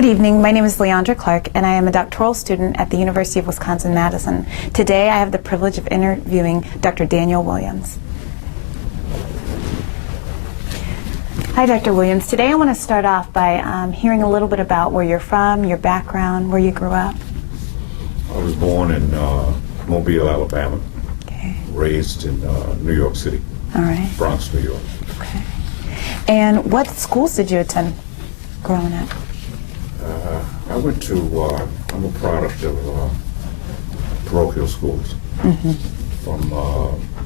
Good evening. My name is Ondra Clark, and I am a doctoral student at the University of Wisconsin-Madison. Today, I have the privilege of interviewing Dr. Daniel Williams. Hi, Dr. Williams. Today, I want to start off by hearing a little bit about where you're from, your background, where you grew up. I was born in Mobile, Alabama. Okay. Raised in New York City. All right. Bronx, New York. Okay. And what schools did you attend growing up? I went to, I'm a product of parochial schools. Mm-hmm. From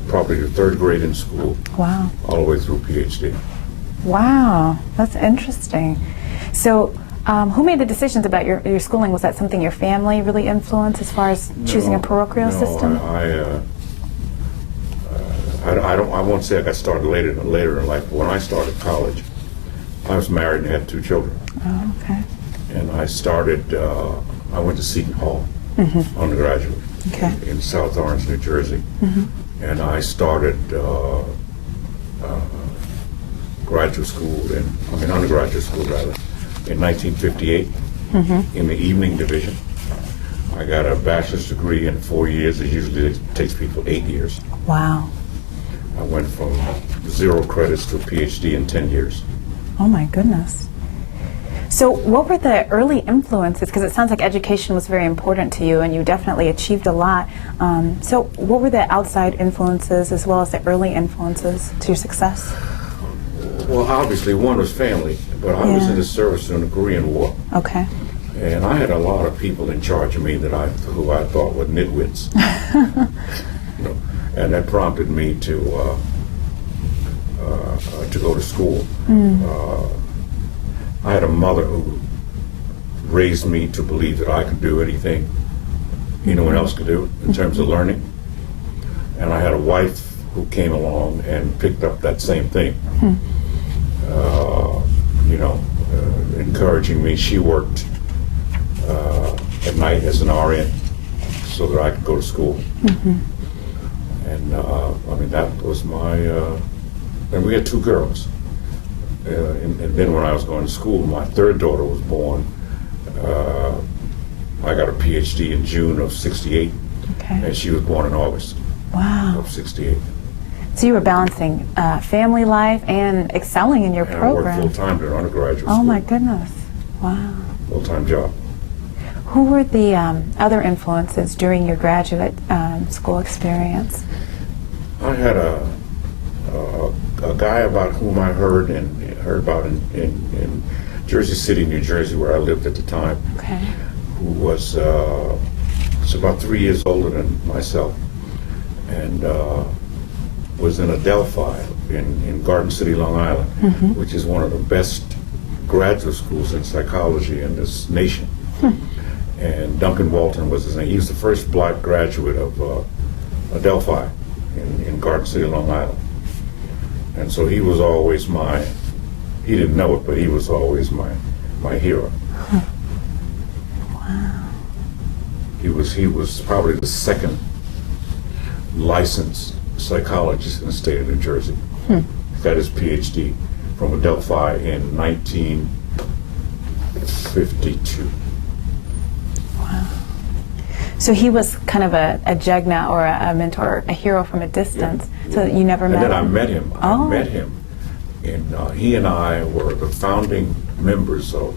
probably the third grade in school. Wow. All the way through PhD. Wow, that's interesting. So, who made the decisions about your schooling? Was that something your family really influenced as far as choosing a parochial system? I won't say I got started later in life. But when I started college, I was married and had 2 children. Oh, okay. And I started, I went to Seton Hall, Mm-hmm. undergraduate, Okay. in South Orange, New Jersey. Mm-hmm. And I started undergraduate school rather, in 1958 Mm-hmm. in the evening division. I got a bachelor's degree in 4 years. It usually takes people 8 years. Wow. I went from 0 credits to a PhD in 10 years. Oh my goodness. So what were the early influences? Because it sounds like education was very important to you and you definitely achieved a lot. So what were the outside influences as well as the early influences to your success? Well, obviously one was family, but I was in the service during the Korean War. Okay. And I had a lot of people in charge of me who I thought were nitwits. You know, and that prompted me to go to school. I had a mother who raised me to believe that I could do anything anyone else could do in terms of learning. And I had a wife who came along and picked up that same thing. Encouraging me. She worked at night as an RN so that I could go to school. And that was my, and we had 2 girls. And then when I was going to school, my 3rd daughter was born. I got a PhD in June of '68, Okay. and she was born in August Wow. of '68. So you were balancing family life and excelling in your And program. I worked full-time during undergraduate school. Oh my goodness. Wow. Full-time job. Who were the other influences during your graduate school experience? I had a guy about whom I heard about in Jersey City, New Jersey, where I lived at the time, Okay. who was about 3 years older than myself, and was in Adelphi in Garden City, Long Island, which is one of the best graduate schools in psychology in this nation. And Duncan Walton was his name. He was the first black graduate of Adelphi in Garden City, Long Island. And so he was always he didn't know it, but he was always my hero. Wow. He was probably the 2nd licensed psychologist in the state of New Jersey. He got his PhD from Adelphi in 1952. Wow. So he was kind of a Jegna or a mentor, a hero from a distance. Yeah. So you never met him? And then I met him. Oh. I met him. And he and I were the founding members of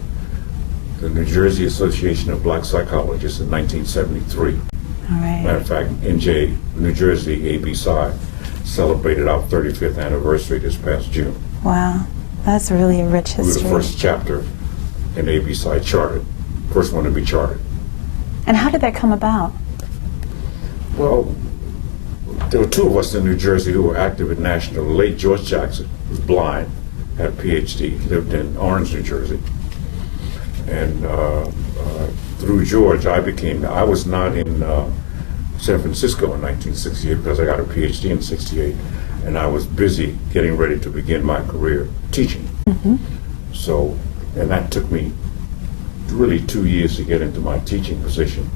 the New Jersey Association of Black Psychologists in 1973. All right. Matter of fact, New Jersey, AB-Psy, celebrated our 35th anniversary this past June. Wow. That's really a rich We were history. the first chapter in AB-Psy chartered, first one to be chartered. And how did that come about? Well, there were 2 of us in New Jersey who were active in national. The late George Jackson was blind, had a PhD, lived in Orange, New Jersey. And through George, I was not in San Francisco in 1968 because I got a PhD in '68, and I was busy getting ready to begin my career teaching. So, and that took me really 2 years to get into my teaching position.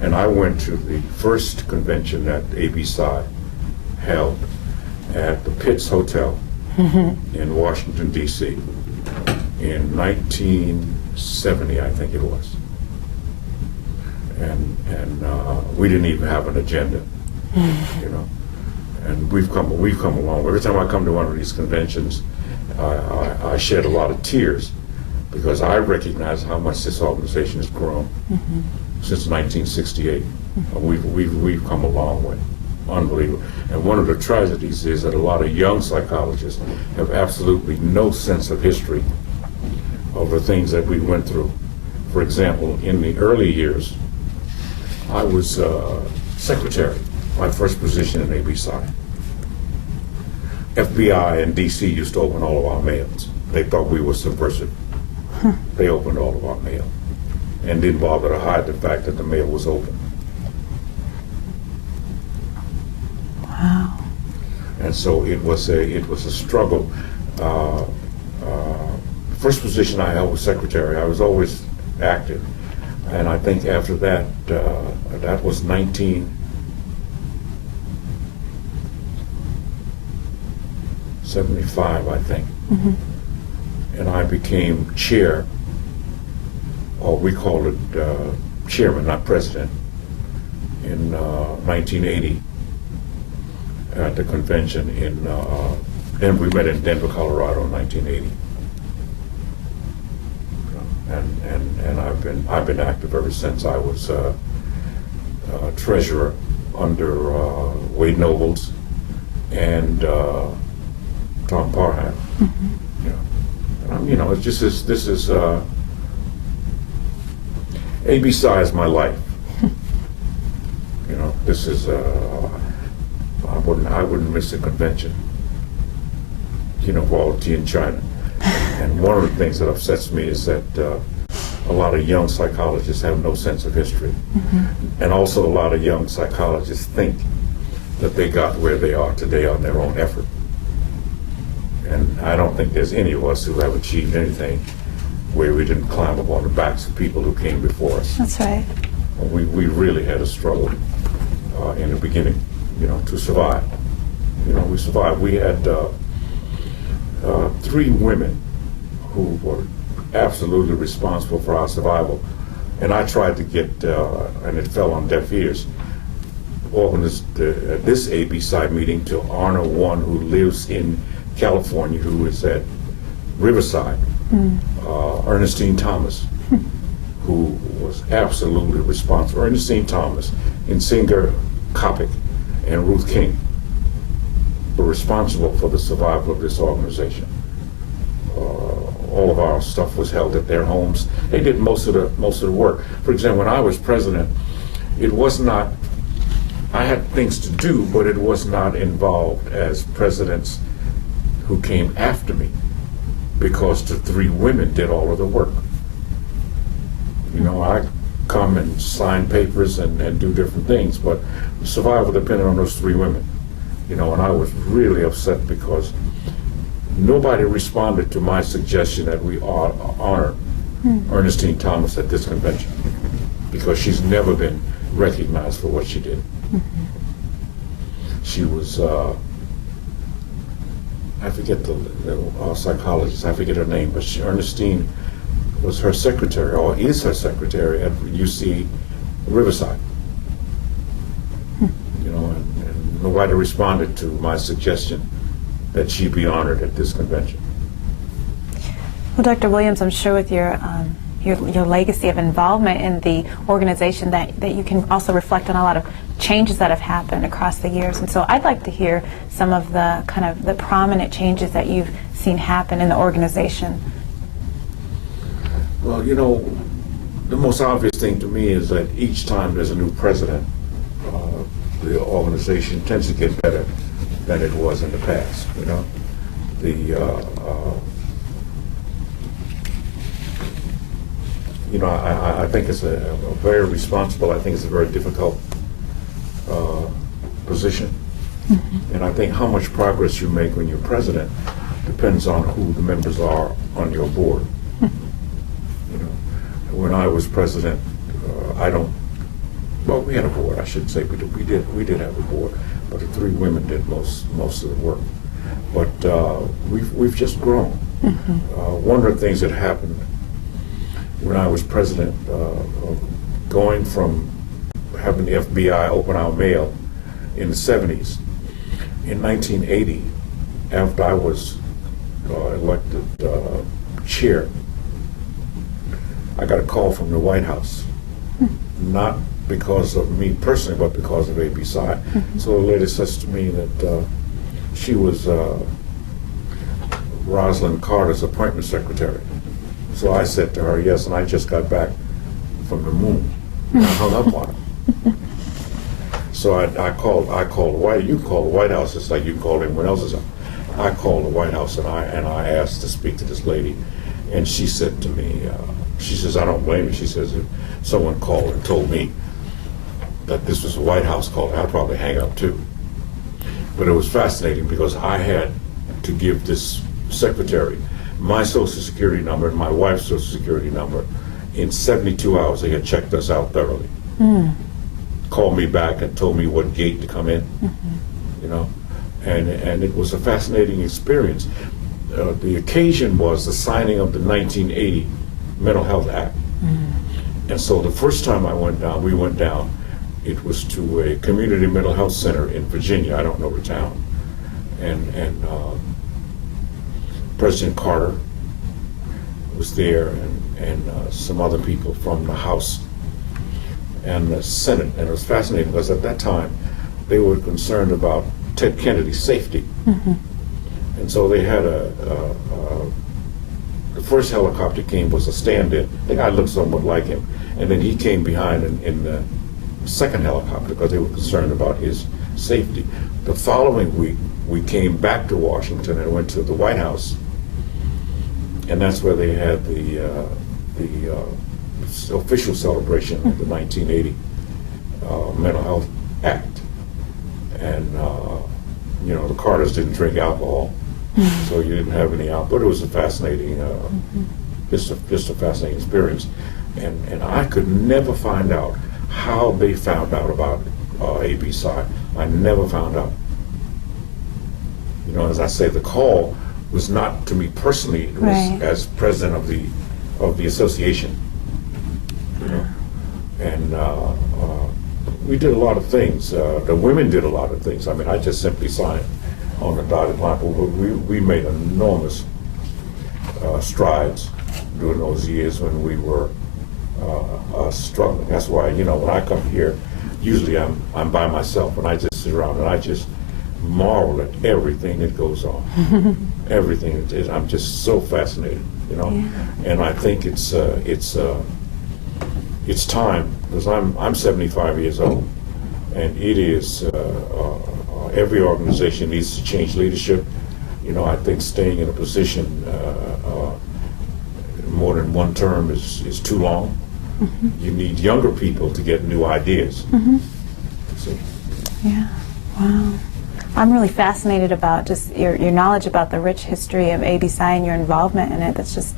And I went to the first convention that AB-Psy held at the Pitts Hotel in Washington, D.C. in 1970, I think it was. And we didn't even have an agenda, you know. And we've come along. Every time I come to one of these conventions, I shed a lot of tears because I recognize how much this organization has grown since 1968. We've come a long way, unbelievable. And one of the tragedies is that a lot of young psychologists have absolutely no sense of history of the things that we went through. For example, in the early years, I was secretary, my first position in ABSI. FBI and DC used to open all of our mails. They thought we were subversive. They opened all of our mail and didn't bother to hide the fact that the mail was open. Wow. And so it was a struggle. First position I held was secretary. I was always active. And I think after that, that was 1975, I think. And I became chair, or we called it chairman, not president, in 1980 at the convention in Denver. We met in Denver, Colorado in 1980. And I've been active ever since. I was treasurer under Wade Nobles and Tom Parham. You know, it's just this is ABSI is my life. You know, this is I wouldn't miss a convention. You know, quality in China. And one of the things that upsets me is that a lot of young psychologists have no sense of history. And also a lot of young psychologists think that they got where they are today on their own effort. And I don't think there's any of us who have achieved anything where we didn't climb up on the backs of people who came before us. That's right. We really had a struggle in the beginning, you know, to survive. You know, we survived. We had 3 women who were absolutely responsible for our survival. And I tried to get, and it fell on deaf ears, organized this ABSI meeting to honor one who lives in California, who is at Riverside, Ernestine Thomas, who was absolutely responsible. Ernestine Thomas, Nsinga Kopic, and Ruth King were responsible for the survival of this organization. All of our stuff was held at their homes. They did most of the work. For example, when I was president, it was not, I had things to do, but it was not involved as presidents who came after me, because the 3 women did all of the work. You know, I come and sign papers and do different things, but the survival depended on those 3 women. You know, and I was really upset because nobody responded to my suggestion that we honor Ernestine Thomas at this convention, because she's never been recognized for what she did. She was, I forget the psychologist, I forget her name, but Ernestine was her secretary, or is her secretary at UC Riverside. You know, and nobody responded to my suggestion that she be honored at this convention. Well, Dr. Williams, I'm sure with your legacy of involvement in the organization that you can also reflect on a lot of changes that have happened across the years. And so I'd like to hear some of the kind of the prominent changes that you've seen happen in the organization. Well, you know, the most obvious thing to me is that each time there's a new president, the organization tends to get better than it was in the past. You know, I think it's a very responsible, I think it's a very difficult position. And I think how much progress you make when you're president depends on who the members are on your board. You know, when I was president, well, we had a board, I shouldn't say, but we did have a board, but the 3 women did most of the work. But we've just grown. One of the things that happened when I was president, going from having the FBI open our mail in the 70s. In 1980, after I was elected chair, I got a call from the White House, not because of me personally, but because of AB Psi. So the lady says to me that she was Rosalind Carter's appointment secretary. So I said to her, yes, and I just got back from the moon. And I hung up on her. So I called the White. You can call the White House just like you can call anyone else's. I called the White House and I asked to speak to this lady, and she said to me, she says, I don't blame you. She says, if someone called and told me that this was a White House call, I'd probably hang up too. But it was fascinating because I had to give this secretary my Social Security number and my wife's Social Security number. In 72 hours, they had checked us out thoroughly. Called me back and told me what gate to come in, you know, and it was a fascinating experience. The occasion was the signing of the 1980 Mental Health Act. And so the first time we went down, it was to a community mental health center in Virginia. I don't know the town. And President Carter was there, and some other people from the House and the Senate. And it was fascinating because at that time they were concerned about Ted Kennedy's safety. And so they had the first helicopter came was a stand-in. The guy looked somewhat like him. And then he came behind in the second helicopter because they were concerned about his safety. The following week, we came back to Washington and went to the White House. And that's where they had the official celebration of the 1980 Mental Health Act. And, you know, the Carters didn't drink alcohol, so you didn't have any alcohol. But it was a fascinating, just a fascinating experience. And I could never find out how they found out about AB Psi. I never found out. You know, as I say, the call was not to me personally. It was as president of the association. You know, and we did a lot of things. The women did a lot of things. I mean, I just simply signed on the dotted line, but we made enormous strides during those years when we were struggling. That's why, you know, when I come here, usually I'm by myself, and I just sit around and I just marvel at everything that goes on. Everything. I'm just so fascinated, you know. Yeah. And I think it's time, because I'm 75 years old, and it is every organization needs to change leadership. You know, I think staying in a position more than one term is too long. You need younger people to get new ideas. See? Yeah. Wow. I'm really fascinated about just your knowledge about the rich history of AB Psi and your involvement in it. That's just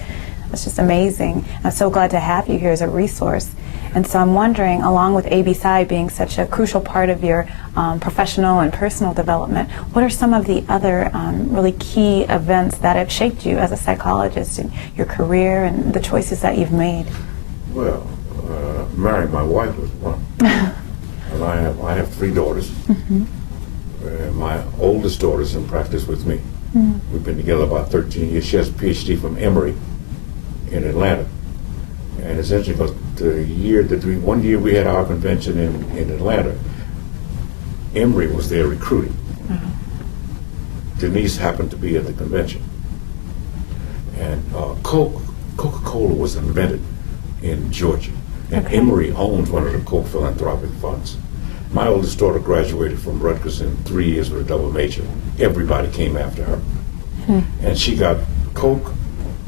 amazing. I'm so glad to have you here as a resource. And so I'm wondering, along with AB Psi being such a crucial part of your professional and personal development, what are some of the other really key events that have shaped you as a psychologist in your career and the choices that you've made? Well, marrying my wife was one. And I have 3 daughters. My oldest daughter's in practice with me. We've been together about 13 years. She has a PhD from Emory in Atlanta. And it's interesting because one year we had our convention in Atlanta, Emory was there recruiting. Denise happened to be at the convention. And Coca-Cola was invented in Georgia. And Emory owns one of the Coke philanthropic funds. My oldest daughter graduated from Rutgers in 3 years with a double major. Everybody came after her. And she got Coke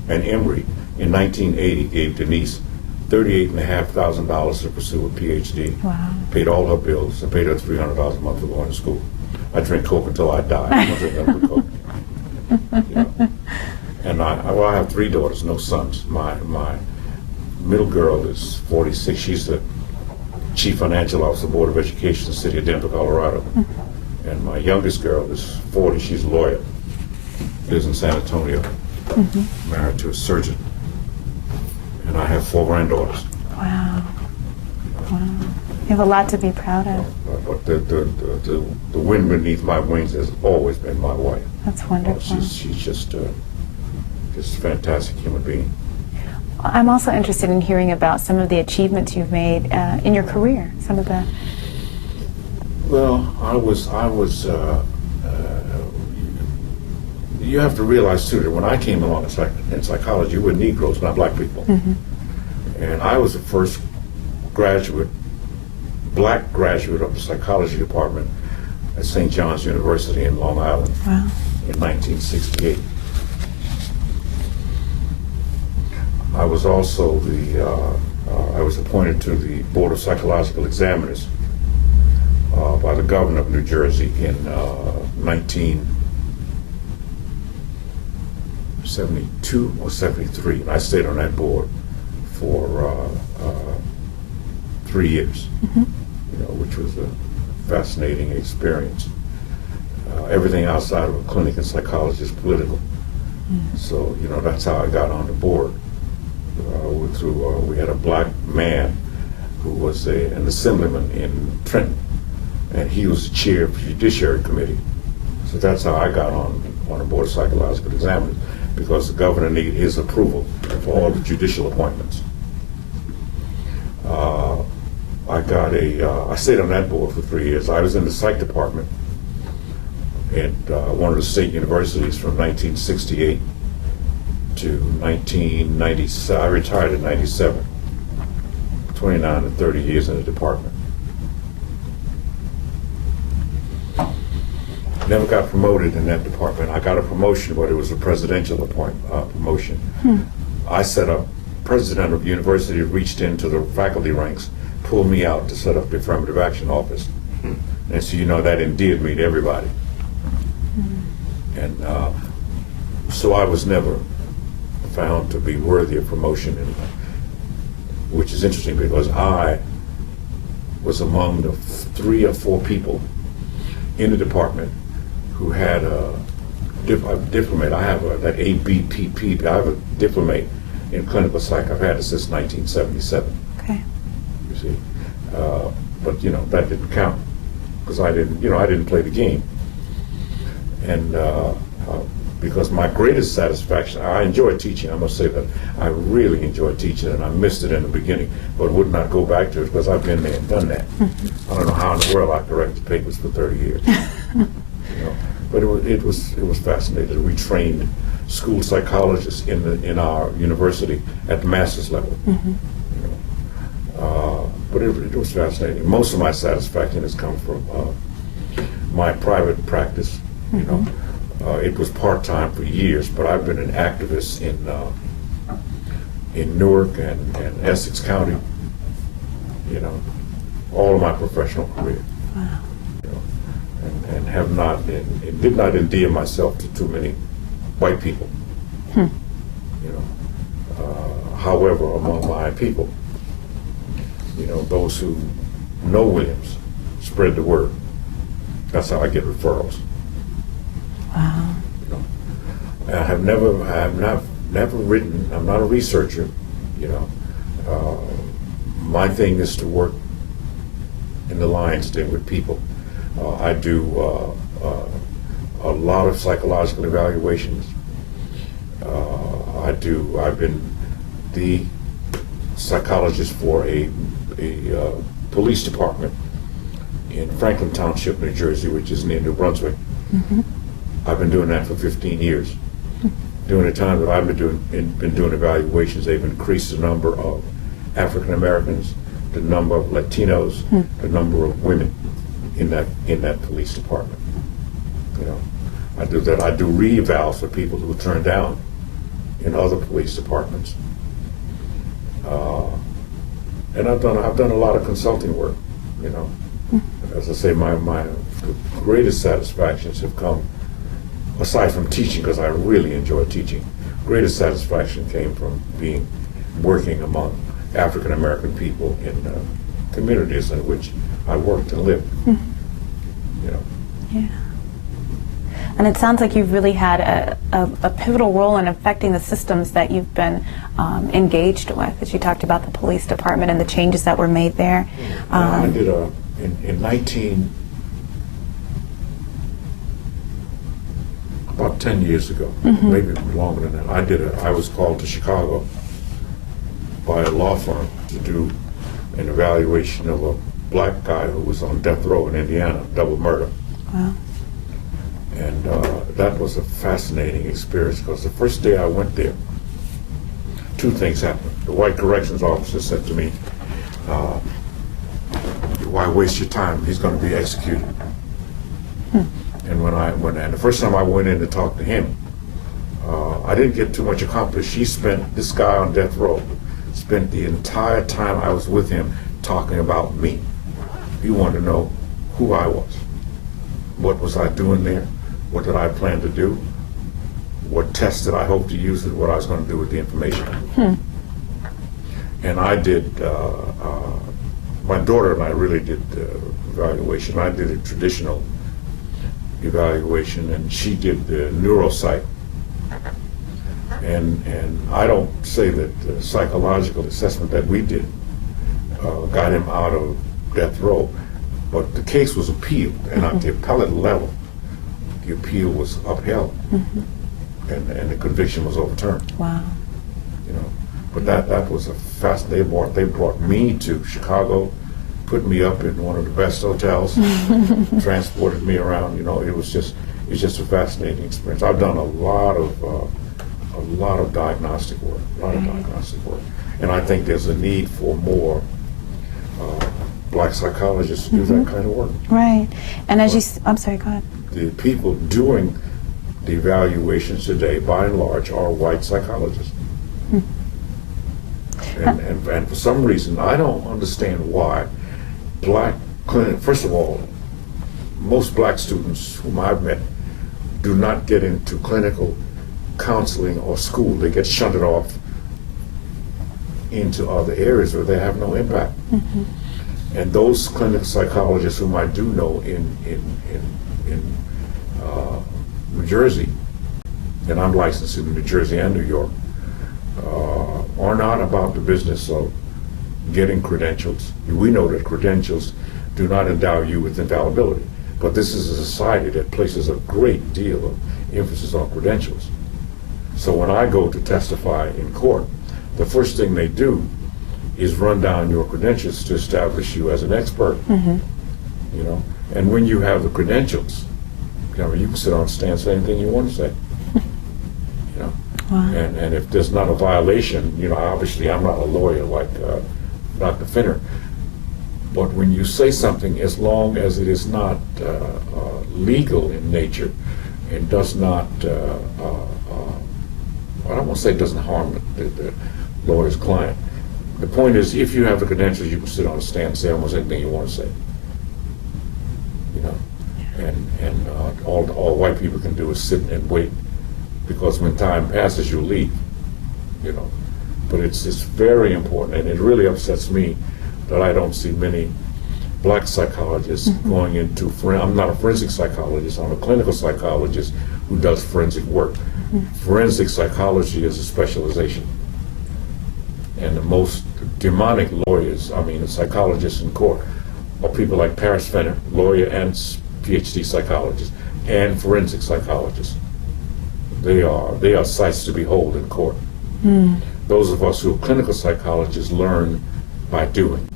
and Emory in 1980 gave Denise $38,500 to pursue a PhD. Wow. Paid all her bills and paid her $300 a month for going to school. I drink Coke until I die. I don't drink other Coke. You know? And I have 3 daughters, no sons. My middle girl is 46. She's the Chief Financial Officer, Board of Education in the city of Denver, Colorado. And my youngest girl is 40. She's a lawyer. Lives in San Antonio. Married to a surgeon. And I have 4 granddaughters. Wow. Wow. You have a lot to be proud of. But the wind beneath my wings has always been my wife. That's wonderful. She's just a fantastic human being. I'm also interested in hearing about some of the achievements you've made in your career. Some of the. Well, I was. You have to realize too that when I came along in psychology, we were Negroes, not black people, and I was the first black graduate of the psychology department at St. John's University in Long Island in 1968. I was also I was appointed to the Board of Psychological Examiners by the governor of New Jersey in 1972 or 73. And I stayed on that board for 3 years, which was a fascinating experience. Everything outside of a clinic in psychology is political. So, that's how I got on the board. We had a black man who was an assemblyman in Trenton, and he was the chair of the Judiciary Committee. So that's how I got on the Board of Psychological Examiners, because the governor needed his approval for all the judicial appointments. I stayed on that board for 3 years. I was in the psych department at one of the state universities from 1968 to 1997. I retired in 97. 29 to 30 years in the department. Never got promoted in that department. I got a promotion, but it was a presidential promotion. I set up, president of the university reached into the faculty ranks, pulled me out to set up the affirmative action office. And so, that endeared me to everybody. And so I was never found to be worthy of promotion, which is interesting because I was among the 3 or 4 people in the department who had a diplomate. I have that ABPP. I have a diplomate in clinical psych. I've had it since 1977. Okay. You see, but that didn't count because I didn't play the game. And because my greatest satisfaction, I enjoy teaching. I must say that I really enjoy teaching, and I missed it in the beginning, but would not go back to it because I've been there and done that. I don't know how in the world I corrected papers for 30 years. But it was fascinating. We trained school psychologists in our university at the master's level. But it was fascinating. Most of my satisfaction has come from my private practice. It was part-time for years, but I've been an activist in Newark and Essex County, all of my professional career. Wow. And have not, and did not endear myself to too many white people. However, among my people, those who know Williams spread the word. That's how I get referrals. Wow. I have never written. I'm not a researcher. My thing is to work in the lion's den with people. I do a lot of psychological evaluations. I've been the psychologist for a police department in Franklin Township, New Jersey, which is near New Brunswick. I've been doing that for 15 years. During the time that I've been doing evaluations, they've increased the number of African Americans, the number of Latinos, the number of women in that police department. I do that. I do re-evals for people who turn down in other police departments. And I've done a lot of consulting work. As I say, my greatest satisfactions have come, aside from teaching, because I really enjoy teaching. Greatest satisfaction came from working among African American people in communities in which I worked and lived. Yeah. And it sounds like you've really had a pivotal role in affecting the systems that you've been engaged with, as you talked about the police department and the changes that were made there. I did about 10 years ago, maybe longer than that, I was called to Chicago by a law firm to do an evaluation of a black guy who was on death row in Indiana, double murder. Wow. And that was a fascinating experience, because the first day I went there, two things happened. The white corrections officer said to me, why waste your time? He's going to be executed. And and the first time I went in to talk to him, I didn't get too much accomplished. This guy on death row spent the entire time I was with him talking about me. He wanted to know who I was. What was I doing there? What did I plan to do? What tests did I hope to use, and what I was going to do with the information. And I did, my daughter and I really did the evaluation. I did a traditional evaluation, and she did the neuropsych. And I don't say that the psychological assessment that we did got him out of death row, but the case was appealed, and at the appellate level, the appeal was upheld, and the conviction was overturned. Wow. You know, but that was a fast. They brought me to Chicago, put me up in one of the best hotels, transported me around. You know, it was just a fascinating experience. I've done a lot of diagnostic work, and I think there's a need for more black psychologists to do that kind of work. Right. And I'm sorry, go ahead. The people doing the evaluations today, by and large, are white psychologists. And for some reason, I don't understand why first of all, most black students whom I've met do not get into clinical counseling or school. They get shunted off into other areas where they have no impact. And those clinical psychologists whom I do know in New Jersey, and I'm licensed in New Jersey and New York, are not about the business of getting credentials. We know that credentials do not endow you with infallibility, but this is a society that places a great deal of emphasis on credentials. So when I go to testify in court, the first thing they do is run down your credentials to establish you as an expert. You know, and when you have the credentials, you can sit on the stand and say anything you want to say. You know, and if there's not a violation, you know, obviously I'm not a lawyer like Dr. Finner, but when you say something, as long as it is not legal in nature and does not, I don't want to say it doesn't harm the lawyer's client. The point is, if you have the credentials, you can sit on a stand and say almost anything you want to say. You know, and all white people can do is sit and wait, because when time passes, you'll leave. You know, but it's very important, and it really upsets me that I don't see many black psychologists going into. I'm not a forensic psychologist. I'm a clinical psychologist who does forensic work. Forensic psychology is a specialization. And the most demonic lawyers, I mean, the psychologists in court, are people like Paris Fenner, lawyer and PhD psychologist, and forensic psychologists. They are sights to behold in court. Those of us who are clinical psychologists learn by doing.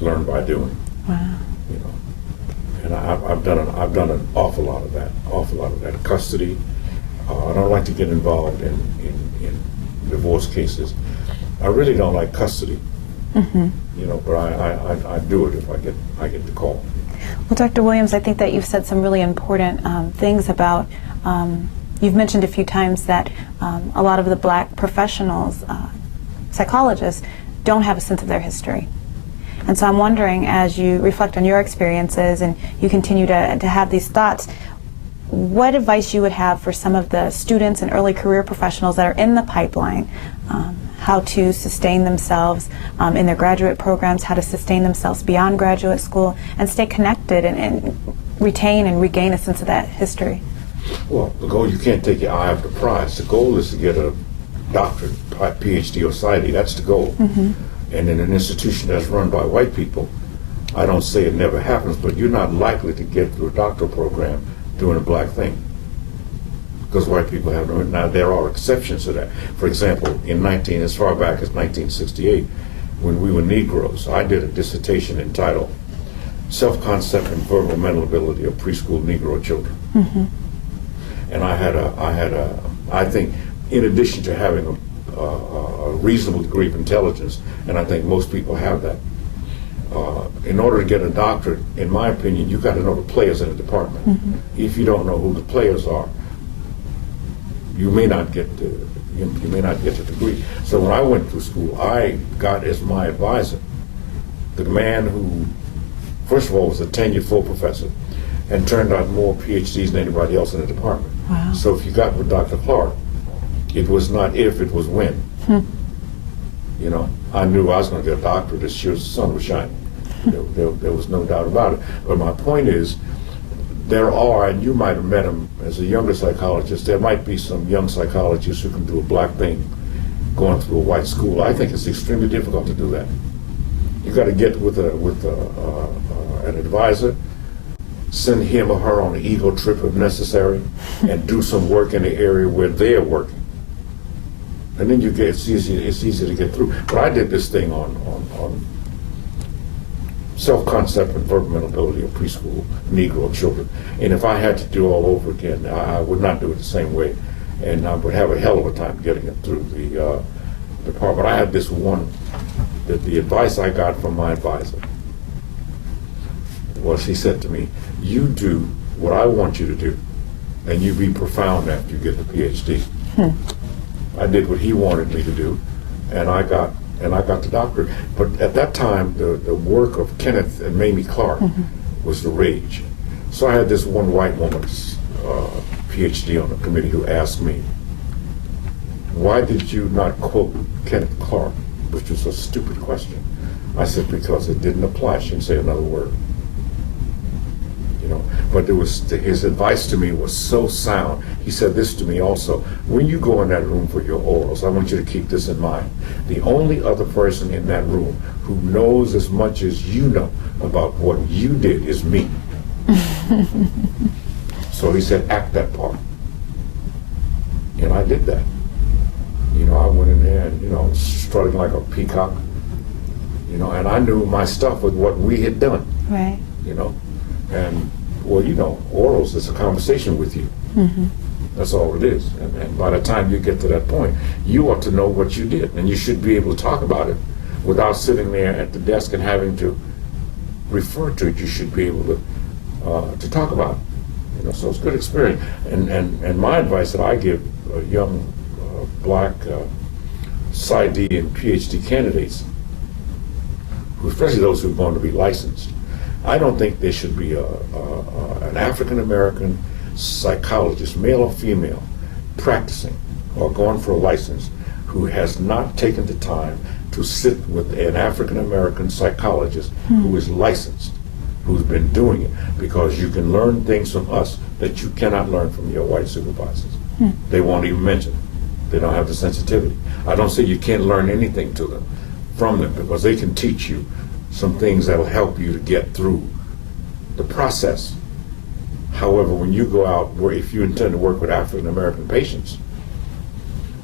Learn by doing. Wow. You know, and I've done an awful lot of that. Custody. I don't like to get involved in divorce cases. I really don't like custody. You know, but I do it if I get the call. Well, Dr. Williams, I think that you've said some really important things about. You've mentioned a few times that a lot of the black professionals, psychologists, don't have a sense of their history. And so I'm wondering, as you reflect on your experiences and you continue to have these thoughts, what advice you would have for some of the students and early career professionals that are in the pipeline, how to sustain themselves in their graduate programs, how to sustain themselves beyond graduate school, and stay connected and retain and regain a sense of that history? Well, the goal, you can't take your eye off the prize. The goal is to get a doctorate, PhD or PsyD. That's the goal. And in an institution that's run by white people, I don't say it never happens, but you're not likely to get through a doctoral program doing a black thing, because white people have no. Now there are exceptions to that. For example, as far back as 1968, when we were Negroes, I did a dissertation entitled "Self-Concept and Verbal Mental Ability of Preschool Negro Children," and I think, in addition to having a reasonable degree of intelligence, and I think most people have that. In order to get a doctorate, in my opinion, you've got to know the players in the department. If you don't know who the players are, you may not get the degree. So when I went through school, I got as my advisor the man who, first of all, was a tenured full professor and turned out more PhDs than anybody else in the department. Wow. So if you got with Dr. Clark, it was not if, it was when. You know, I knew I was going to get a doctorate as sure as the sun was shining. There was no doubt about it. But my point is, there are, and you might have met them as a younger psychologist, there might be some young psychologists who can do a black thing going through a white school. I think it's extremely difficult to do that. You got to get with an advisor, send him or her on an ego trip if necessary, and do some work in the area where they're working. And then it's easy to get through. But I did this thing on self-concept and verbal mental ability of preschool Negro children. And if I had to do it all over again, I would not do it the same way. And I would have a hell of a time getting it through the department. I had this one, that the advice I got from my advisor was, he said to me, you do what I want you to do, and you be profound after you get the PhD. I did what he wanted me to do, and I got the doctorate. But at that time, the work of Kenneth and Mamie Clark was the rage. So I had this one white woman's PhD on the committee who asked me, why did you not quote Kenneth Clark, which was a stupid question. I said, because it didn't apply. She didn't say another word. You know, but his advice to me was so sound. He said this to me also: when you go in that room for your orals, I want you to keep this in mind. The only other person in that room who knows as much as you know about what you did is me. So he said, act that part. And I did that. You know, I went in there and, you know, strutting like a peacock, you know, and I knew my stuff with what we had done. Right. You know, and, well, you know, orals is a conversation with you. That's all it is. And by the time you get to that point, you ought to know what you did, and you should be able to talk about it without sitting there at the desk and having to refer to it. You should be able to talk about it. You know, so it's a good experience. And my advice that I give young black PsyD and PhD candidates, especially those who are going to be licensed, I don't think there should be an African-American psychologist, male or female, practicing or going for a license who has not taken the time to sit with an African-American psychologist who is licensed, who's been doing it, because you can learn things from us that you cannot learn from your white supervisors. They won't even mention it. They don't have the sensitivity. I don't say you can't learn anything from them, because they can teach you some things that will help you to get through the process. However, when you go out, if you intend to work with African American patients,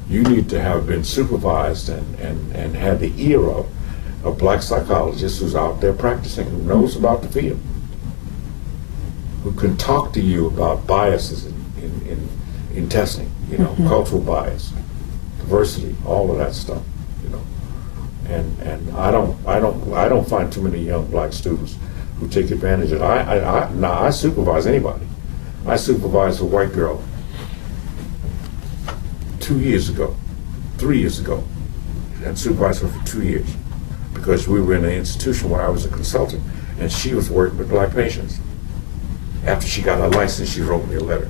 you need to have been supervised and had the ear of a black psychologist who's out there practicing, who knows about the field, who can talk to you about biases in testing, you know, cultural bias, diversity, all of that stuff, you know. And I don't find too many young black students who take advantage of it. I supervise anybody. I supervised a white girl 3 years ago, and supervised her for 2 years, because we were in an institution where I was a consultant, and she was working with black patients. After she got her license, she wrote me a letter.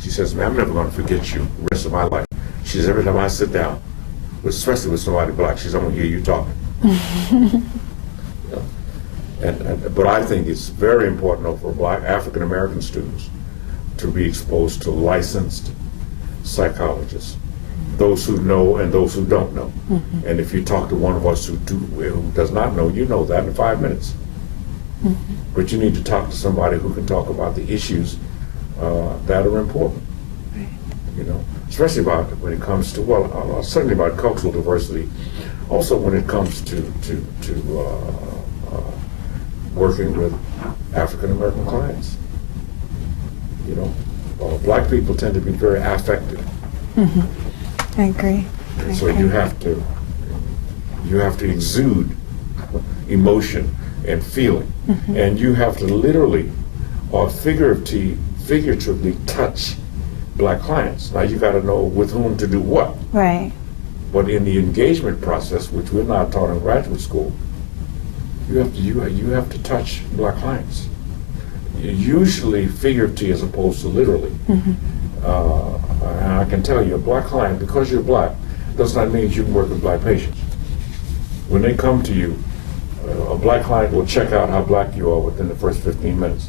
She says, man, I'm never going to forget you the rest of my life. She says, every time I sit down, especially with somebody black, she says, I'm going to hear you talking. You know? But I think it's very important for Black African American students to be exposed to licensed psychologists, those who know and those who don't know. And if you talk to one of us who does not know, you know that in 5 minutes. But you need to talk to somebody who can talk about the issues that are important. You know, especially when it comes to, certainly about cultural diversity, also when it comes to working with African American clients. You know, Black people tend to be very affected. I agree. So you have to exude emotion and feeling, and you have to literally or figuratively touch Black clients. Now you got to know with whom to do what. Right. But in the engagement process, which we're not taught in graduate school, you have to touch Black clients. Usually figuratively as opposed to literally. And I can tell you, a Black client, because you're Black, does not mean you can work with Black patients. When they come to you, a Black client will check out how Black you are within the first 15 minutes.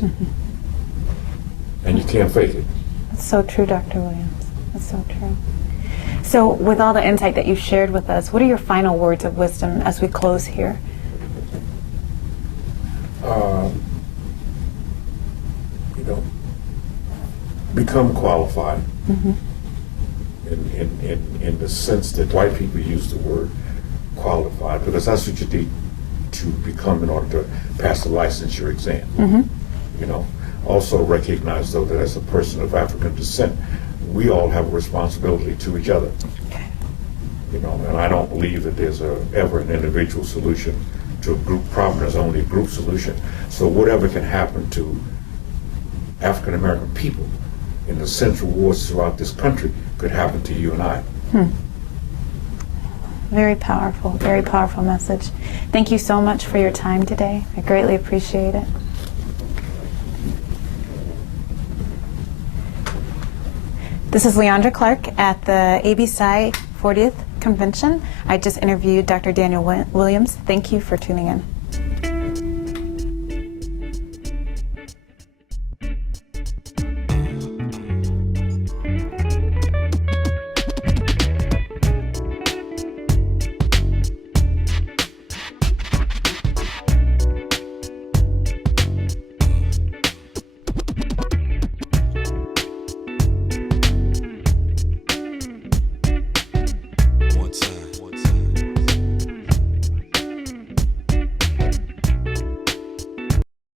And you can't fake it. That's so true, Dr. Williams. That's so true. So with all the insight that you shared with us, what are your final words of wisdom as we close here? You know, become qualified in the sense that white people use the word qualified, because that's what you need to become in order to pass the licensure exam. You know, also recognize though that as a person of African descent, we all have a responsibility to each other. You know, and I don't believe that there's ever an individual solution to a group problem. There's only a group solution. So whatever can happen to African American people in the central wards throughout this country could happen to you and I. Very powerful message. Thank you so much for your time today. I greatly appreciate it. This is Ondra Clark at the ABPSI 40th Convention. I just interviewed Dr. Daniel Williams. Thank you for tuning in.